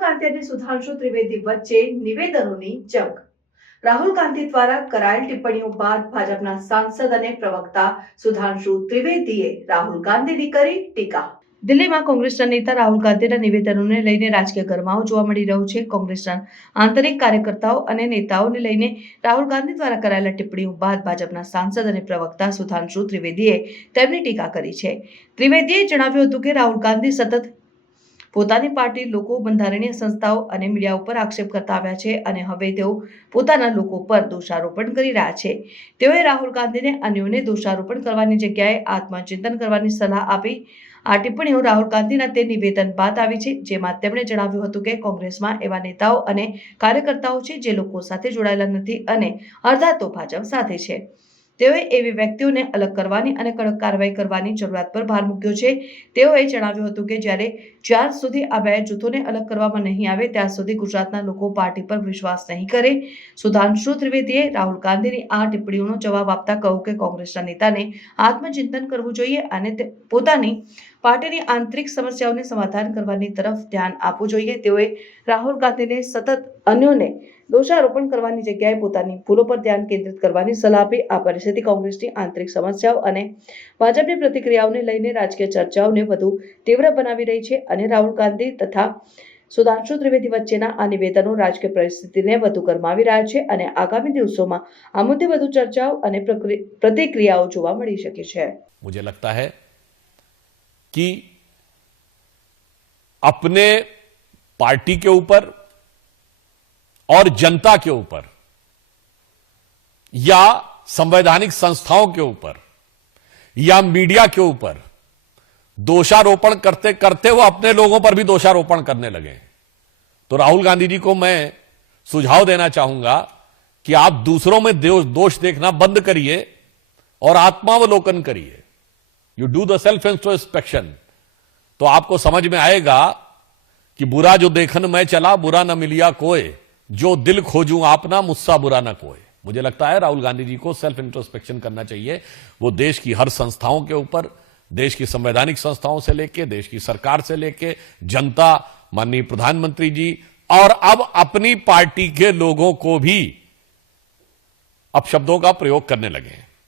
ગાંધી અને સુધાંશુ ત્રિવેદી વચ્ચે નિવેદનોની જંગ. રાહુલ ગાંધી દ્વારા કરાયેલ ટિપ્પણીઓ બાદ ભાજપના સાંસદ અને પ્રવક્તા સુધાંશુ ત્રિવેદીએ રાહુલ ગાંધીની કરી ટીકા. દિલ્હીમાં કોંગ્રેસના નેતા રાહુલ ગાંધીના નિવેદનોને લઈને રાજકીય ગરમાવો જોવા મળી રહ્યો છે. કોંગ્રેસના આંતરિક કાર્યકર્તાઓ અને નેતાઓને લઈને રાહુલ ગાંધી દ્વારા કરાયેલા ટિપ્પણીઓ બાદ ભાજપના સાંસદ અને પ્રવક્તા સુધાંશુ ત્રિવેદીએ તેમની ટીકા કરી છે. ત્રિવેદીએ જણાવ્યું હતું કે રાહુલ ગાંધી સતત પોતાની પાર્ટી લોકો બંધારણીય સંસ્થાઓ અને મીડિયા ઉપર આક્ષેપ કરતા આવ્યા છે અને હવે તેઓ પોતાના લોકો પર દોષારોપણ કરી રહ્યા છે. તેઓએ રાહુલ ગાંધીને અન્યોને દોષારોપણ કરવાની જગ્યાએ આત્મચિંતન કરવાની સલાહ આપી. આ ટિપ્પણીઓ રાહુલ ગાંધીના તે નિવેદન બાદ આવી છે, જેમાં તેમણે જણાવ્યું હતું કે કોંગ્રેસમાં એવા નેતાઓ અને કાર્યકર્તાઓ છે જે લોકો સાથે જોડાયેલા નથી અને અડધા તો ભાજપ સાથે છે. તેઓએ એવી વ્યક્તિઓને અલગ કરવાની અને કડક કાર્યવાહી કરવાની જરૂરિયાત પર ભાર મૂક્યો છે. તેઓએ જણાવ્યું હતું કે જ્યારે જ્યાર સુધી આ બે જૂથોને અલગ કરવામાં નહીં આવે ત્યાં સુધી ગુજરાતના લોકો પાર્ટી પર વિશ્વાસ નહીં કરે. સુધાંશુ ત્રિવેદીએ રાહુલ ગાંધીની આ ટિપ્પણીઓનો જવાબ આપતા કહ્યું કે કોંગ્રેસના નેતાને આત્મચિંતન કરવું જોઈએ અને પોતાની પાર્ટીની આંતરિક સમસ્યાઓને સમાધાન કરવાની તરફ ધ્યાન આપવું જોઈએ. તેઓએ રાહુલ ગાંધીને સતત અન્યોને દોષારોપણ કરવાની જગ્યાએ પોતાની ભૂલો પર ધ્યાન કેન્દ્રિત કરવાની સલાહ આપી આ પરિસ્થિતિ કોંગ્રેસની આંતરિક સમસ્યાઓ અને ભાજપની પ્રતિક્રિયાઓને લઈને રાજકીય ચર્ચાઓને વધુ તીવ્ર બનાવી રહી છે અને રાહુલ ગાંધી તથા સુધાંશુ ત્રિવેદી વચ્ચેના આ નિવેદનો રાજકીય પરિસ્થિતિને વધુ ગરમાવી રહ્યા છે અને આગામી દિવસોમાં આ મુદ્દે વધુ ચર્ચાઓ અને પ્રક્રિ- પ્રતિક્રિયાઓ જોવા મળી શકે છે मुझे लगता है कि अपने पार्टी के ऊपर और जनता के ऊपर, या संवैधानिक संस्थाओं के ऊपर, या मीडिया के ऊपर, दोषारोपण करते करते वो अपने लोगों पर भी दोषारोपण करने लगे तो राहुल गांधी जी को मैं सुझाव देना चाहूँगा कि आप दूसरों में दोष देखना बंद करिए और आत्मावलोकन करिए। You do the self introspection तो आपको समझ में आएगा कि बुरा जो देखन मैं चला, बुरा न मिलिया कोय जो दिल खोजूं आपना मुस्सा बुरा ना कोय मुझे लगता है राहुल गांधी जी को सेल्फ इंट्रोस्पेक्शन करना चाहिए। वो देश की हर संस्थाओं के ऊपर, देश की संवैधानिक संस्थाओं से लेके, देश की सरकार से लेके, जनता, माननीय प्रधानमंत्री जी, और अब अपनी पार्टी के लोगों को भी अपशब्दों का प्रयोग करने लगे हैं।